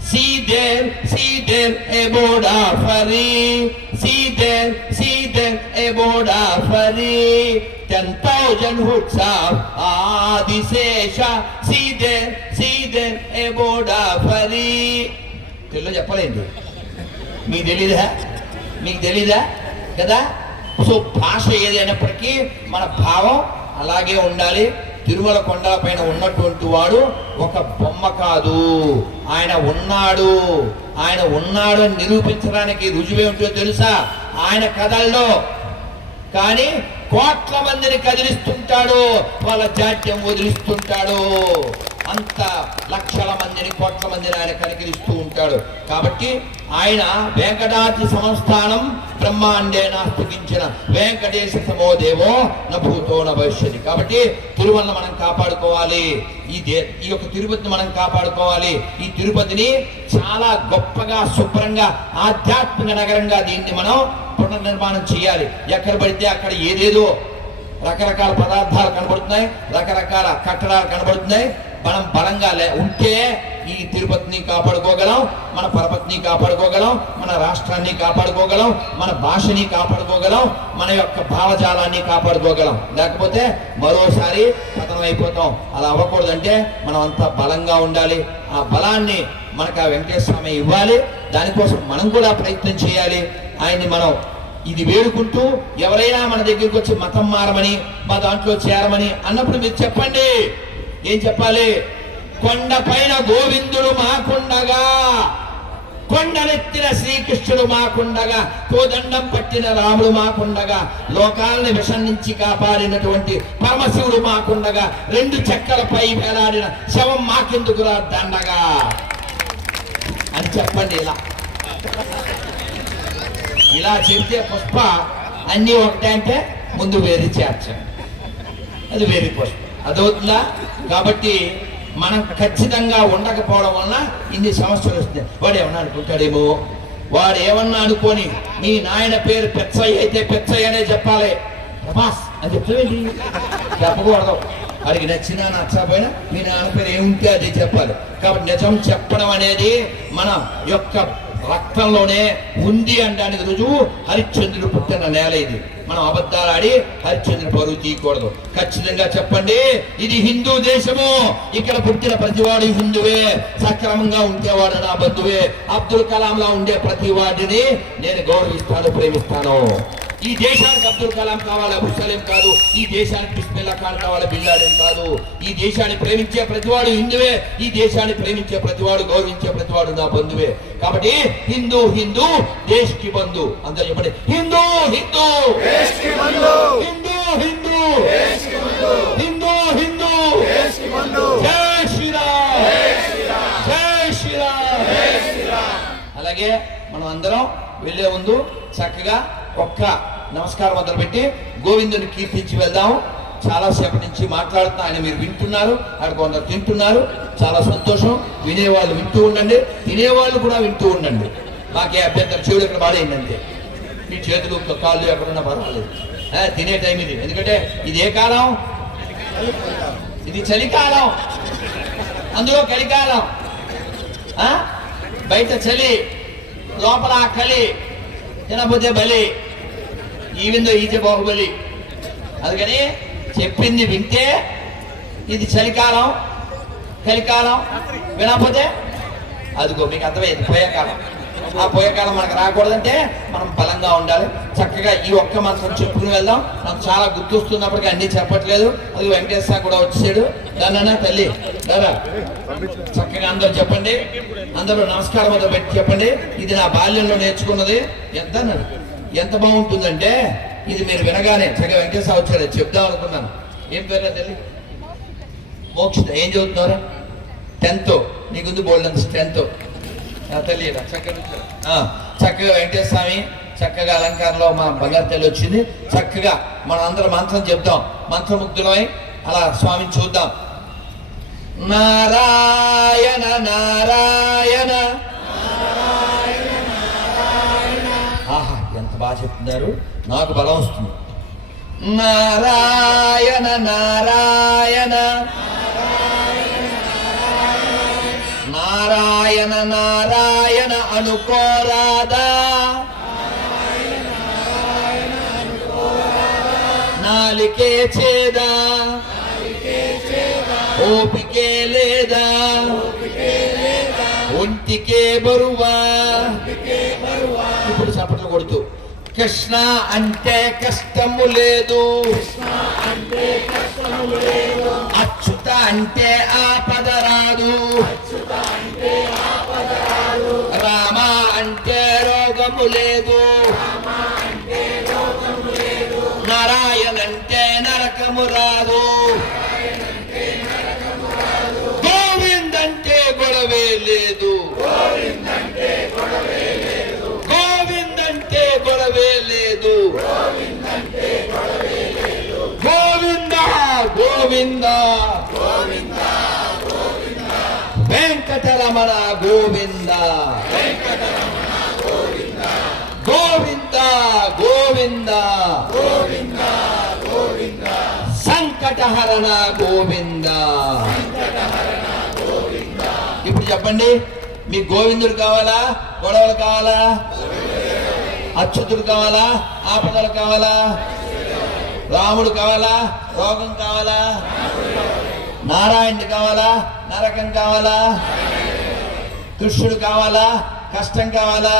See there a board of furry. See there a board of furry. 10,000 hoods of Adisesha. See there a board of furry. తెలుగులో చెప్పలేండి, మీకు తెలీదా కదా? సో భాష ఏదైనప్పటికీ మన భావం అలాగే ఉండాలి. తిరుమల కొండ పైన ఉన్నటువంటి వాడు ఒక బొమ్మ కాదు, ఆయన ఉన్నాడు. ఆయన ఉన్నాడు అని నిరూపించడానికి రుజువేమిటో తెలుసా? ఆయన కథల్లో. కానీ కోట్ల మందిని కదిలిస్తుంటాడు, వాళ్ళ జాడ్యం వదిలిస్తుంటాడు. అంత లక్షల మందిని, కోట్ల మందిని ఆయన కనికరిస్తూ ఉంటాడు. కాబట్టి ఆయన వెంకటాద్రి సంస్థానం బ్రహ్మాండేన స్థుతించిన వెంకటేశ సమోదేవో నభూతో నభవిష్యతి. కాబట్టి తిరుమలను మనం కాపాడుకోవాలి. ఈ యొక్క తిరుపతిని మనం కాపాడుకోవాలి. ఈ తిరుపతిని చాలా గొప్పగా, శుభ్రంగా, ఆధ్యాత్మిక నగరంగా దీన్ని మనం పునర్నిర్మాణం చేయాలి. ఎక్కడ పడితే అక్కడ ఏదేదో రకరకాల పదార్థాలు కనబడుతున్నాయి, రకరకాల కట్టడాలు కనబడుతున్నాయి. మనం బలంగా ఉంటే ఈ తిరుపతిని కాపాడుకోగలం, మన పరపతిని కాపాడుకోగలం, మన రాష్ట్రాన్ని కాపాడుకోగలం, మన భాషని కాపాడుకోగలం, మన యొక్క భావజాలాన్ని కాపాడుకోగలం. లేకపోతే మరోసారి పతనం అయిపోతాం. అలా అవ్వకూడదంటే మనం అంతా బలంగా ఉండాలి. ఆ బలాన్ని మనకు ఆ వెంకటేశ్వర స్వామి ఇవ్వాలి. దానికోసం మనం కూడా ప్రయత్నం చేయాలి. ఆయన్ని మనం ఇది వేడుకుంటూ ఎవరైనా మన దగ్గరికి వచ్చి మతం మారమని, మా దాంట్లో చేరమని అన్నప్పుడు మీరు చెప్పండి. ఏం చెప్పాలి? కొండ పైన గోవిందుడు మాకుండగా, కొండనెత్తిన శ్రీకృష్ణుడు మాకుండగా, కోదండం పట్టిన రాముడు మాకుండగా, లోకాలని విషం నుంచి కాపాడినటువంటి పరమశివుడు మాకుండగా, 2 చెక్కలపై వేలాడిన శవం మాకెందుకురా దండగా అని చెప్పండి. ఇలా చెప్తే పుష్ప అన్నీ ఒకటే అంటే ముందు వేరు చేర్చండి, అది వేరు పుష్ప అదవుతుందా? కాబట్టి మనం ఖచ్చితంగా ఉండకపోవడం వలన ఇన్ని సమస్యలు వస్తాయి. వాడు ఏమన్నా అనుకుంటాడేమో, వాడు ఏమన్నా అనుకొని మీ నాయన పేరు పెచ్చయ్య అయితే పెచ్చయ్య అనే చెప్పాలి. ప్రభాస్ అని చెప్తావేంటి? చెప్పకూడదు. వాడికి నచ్చినా నచ్చకపోయినా మీ నాన్న పేరు ఏముంటే అది చెప్పాలి. కాబట్టి నిజం చెప్పడం అనేది మన యొక్క రక్తంలోనే ఉంది అనడానికి రుజువు హరిశ్చంద్రుడు పుట్టిన నేల ఇది. మనం అబద్ధాలు ఆడి హరిశ్చంద్రుడు పరువు తీయకూడదు. ఖచ్చితంగా చెప్పండి, ఇది హిందూ దేశము, ఇక్కడ పుట్టిన ప్రతివాడు హిందువే, సక్రమంగా ఉంటేవాడు నా బంధువే. అబ్దుల్ కలాంలా ఉండే ప్రతి వాడిని నేను గౌరవిస్తాను, ప్రేమిస్తాను. ఈ దేశానికి అబ్దుల్ కలాం కావాలి, అబు సలీం కాదు. ఈ దేశానికి బిస్మిల్లా ఖాన్ కావాలి, బిల్లాడెన్ కాదు. ఈ దేశాన్ని ప్రేమించే ప్రతివాడు హిందువే. ఈ దేశాన్ని ప్రేమించే ప్రతివాడు, గౌరవించే ప్రతివాడు నా బంధువే. కాబట్టి హిందూ హిందూ దేశ్ కి బంధు. అందరూ చెప్పండి, హిందూ హిందూ దేశ్ కి బంధు, హిందూ హిందూ దేశ్ కి బంధు, హిందూ హిందూ దేశ్ కి బంధు. జై శ్రీరామ్, జై శ్రీరామ్, జై శ్రీరామ్, జై శ్రీరామ్. అలాగే మనం అందరం వెళ్ళే ముందు చక్కగా ఒక్క నమస్కారం మొదలుపెట్టి గోవిందుని కీర్తించి వెళ్దాం. చాలాసేపటి నుంచి మాట్లాడుతున్నా, ఆయన మీరు వింటున్నారు, అక్కడ కొందరు తింటున్నారు. చాలా సంతోషం. వినేవాళ్ళు వింటూ ఉండండి, తినేవాళ్ళు కూడా వింటూ ఉండండి. మాకే అభ్యంతరం, చెవులు ఇక్కడ బాడేయండి. మీ చేతులు కాళ్ళు ఎక్కడున్నా పర్వాలేదు. తినే టైం ఇది. ఎందుకంటే ఇది ఏ కాలం? ఇది చలికాలం, అందులో కలికాలం. బయట చలి, లోపల కలి, తినబోతే బలి. ఈవిందో ఈజే బాహుబలి. అందుకని చెప్పింది వింటే ఇది చలికాలం, కలికాలం. వినకపోతే అదిగో మీకు అర్థమైంది పోయేకాలం. ఆ పోయేకాలం మనకు రాకూడదంటే మనం బలంగా ఉండాలి. చక్కగా ఈ ఒక్క మంత్రం చెప్పుకుని వెళ్దాం. నాకు చాలా గుర్తొస్తున్నప్పటికీ అన్నీ చెప్పట్లేదు. అది వెంకటేశ్వర కూడా వచ్చాడు. దానన్నా తల్లి దారా చక్కగా అందరూ చెప్పండి. అందరూ నమస్కారం మొదలు పెట్టి చెప్పండి. ఇది నా బాల్యంలో నేర్చుకున్నది. ఎంత బాగుంటుందంటే ఇది మీరు వినగానే చక్కగా వెంకటేశ్వర వచ్చాడు చెప్దాం అనుకున్నాను. ఏం పేరు తల్లి? మోక్షిత. ఏం చదువుతున్నారు? 10th. నీకుంది బోల్డ్ స్ట్రెంత్. తల్లి చక్కగా వెంకటేశ్వర స్వామి చక్కగా అలంకారంలో మా బంగారు తల్లి వచ్చింది. చక్కగా మనం అందరం మంత్రం చెప్దాం. మంత్రముగ్ధులమై అలా స్వామిని చూద్దాం. నారాయణ నారాయణ. ఆహా, ఎంత బాగా చెప్తున్నారు, నాకు బలం వస్తుంది. నారాయణ నారాయణ నారాయణ నారాయణ అనుకోరాదా, నాలికే చేదా, ఓపికే లేదా, ఒంటికే బరువా. ఇప్పుడు చప్పట్లు కొడుతూ కృష్ణ అంటే కష్టము లేదు, అచ్యుత అంటే ఆపద రాదు, రామ అంటే రోగము లేదు, నారాయణ అంటే నరకము రాదు, గోవింద్ అంటే గొడవే లేదు, గోవింద్ అంటే గొడవే లేదు, గోవింద గోవింద వెంకటరమణ గోవింద, గోవింద గోవింద సంకటహరణ గోవింద. చెప్పండి, మీ గోవిందుడు కావాలా, గొడవలు కావాలా? అచ్యుతుడు కావాలా, ఆపదలు కావాలా? రాముడు కావాలా, రోగం కావాలా? నారాయణుడు కావాలా, నరకం కావాలా? కృష్ణుడు కావాలా, కష్టం కావాలా?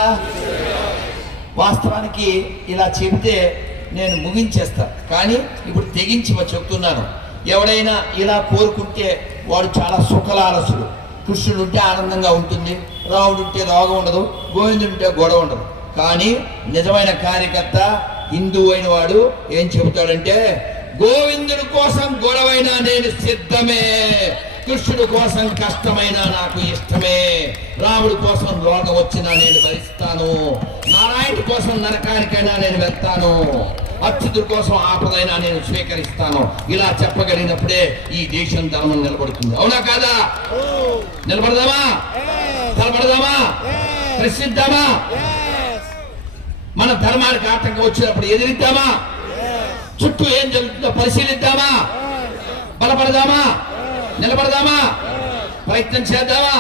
వాస్తవానికి ఇలా చెబితే నేను ముగించేస్తా, కానీ ఇప్పుడు తెగించి చెప్తున్నాను. ఎవడైనా ఇలా కోరుకుంటే వాడు చాలా సుఖలాలసుడు. కృష్ణుడు ఉంటే ఆనందంగా ఉంటుంది, రాముడు ఉంటే రోగం ఉండదు, గోవిందుడు ఉంటే గొడవ ఉండదు. కానీ నిజమైన కార్యకర్త హిందువు అయిన వాడు ఏం చెబుతాడంటే, గోవిందుడి కోసం గొడవైనా నేను సిద్ధమే, కృష్ణుడి కోసం కష్టమైనా నాకు ఇష్టమే, రాముడి కోసం రోగం వచ్చినా నేను భరిస్తాను, నారాయణుడి కోసం నరకానికైనా నేను వెళ్తాను, అచ్యుతుడి కోసం ఆపదైనా నేను స్వీకరిస్తాను. ఇలా చెప్పగలిగినప్పుడే ఈ దేశం ధర్మం నిలబడుతుంది. అవునా కాదా? నిలబడదామా? తలబడదామా? ప్రసిద్ధామా? మన ధర్మానికి ఆటంకం వచ్చినప్పుడు ఎదిరిద్దామా? చుట్టూ ఏం జరుగుతుందో పరిశీలిద్దామా? బలపడదామా? నిలబడదామా? ప్రయత్నం చేద్దామా?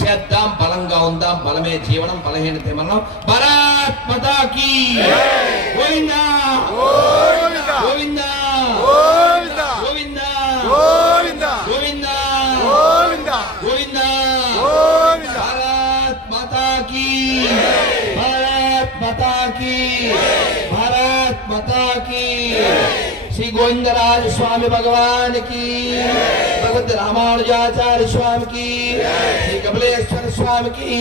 చేద్దాం. బలంగా ఉందాం. బలమే జీవనం, బలహీనత మనం. భారత్ మాతా కీ గోవిందా గోవిందా గోవిందా గోవిందా గోవిందా గోవిందా. భారత్ మాతా కీ, భారత్ మాతా కీ, భారత్ మాతా కీ. శ్రీ గోవిందరాజ స్వామి భగవాన్ की, भगवत रामानुजाचार्य स्वामी की, श्री कपिलेश्वर स्वामी की,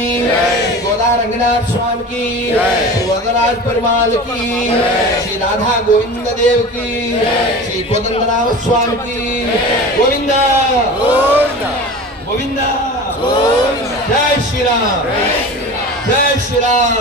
श्री गोदा रंगनाथ स्वामी की, श्री वरदराज परिमाल की, श्री राधा गोविंद देव की, श्री कोदंडराम स्वामी की. गोविंदा गोविंदा. जय श्री राम, जय श्री राम.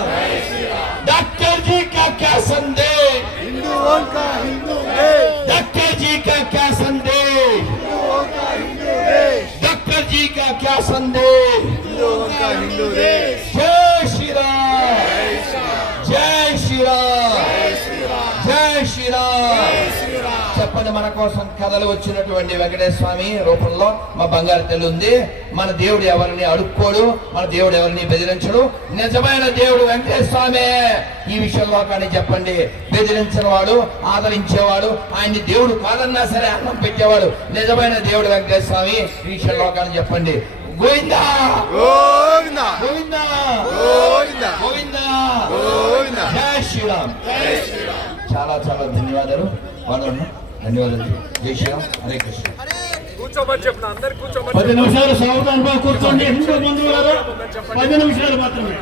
डॉक्टर जी का क्या संदेश, हिंदुओं का हिंदू देश, डॉक्टर जी का क्या संदेश, हिंदुओं का हिंदू देश, डॉक्टर जी का क्या संदेश. हिंदुओं का हिंदू देश. जय श्री राम, जय श्री राम, जय श्री राम. చెప్పండి, మన కోసం కథలు వచ్చినటువంటి వెంకటేశ్వర స్వామి రూపంలో మా బంగారు తల్లి ఉంది. మన దేవుడు ఎవరిని అడుక్కోడు, మన దేవుడు ఎవరిని బెదిరించడు. నిజమైన దేవుడు వెంకటేశ్వర స్వామి. ఈ విషయంలో కానీ చెప్పండి, బెదిరించిన వాడు, ఆదరించేవాడు, ఆయన్ని దేవుడు కాదన్నా సరే అన్నం పెట్టేవాడు నిజమైన దేవుడు వెంకటేశ్వర స్వామి. ఈ విషయంలో కానీ చెప్పండి. గోవిందా గోవిందా గోవిందా గోవిందా గోవిందా గోవిందా. జై శ్రీరామ్. చాలా చాలా ధన్యవాదాలు. ధన్యవాదాలు. జై శ్రీరామ్. హరే కృష్ణ. కూర్చోమని చెప్పిన అందరు కూర్చోమని 10 నిమిషాలు సాగుతాను కూర్చోండి. హిందూ బంధువులారా 10 నిమిషాలు మాత్రమే.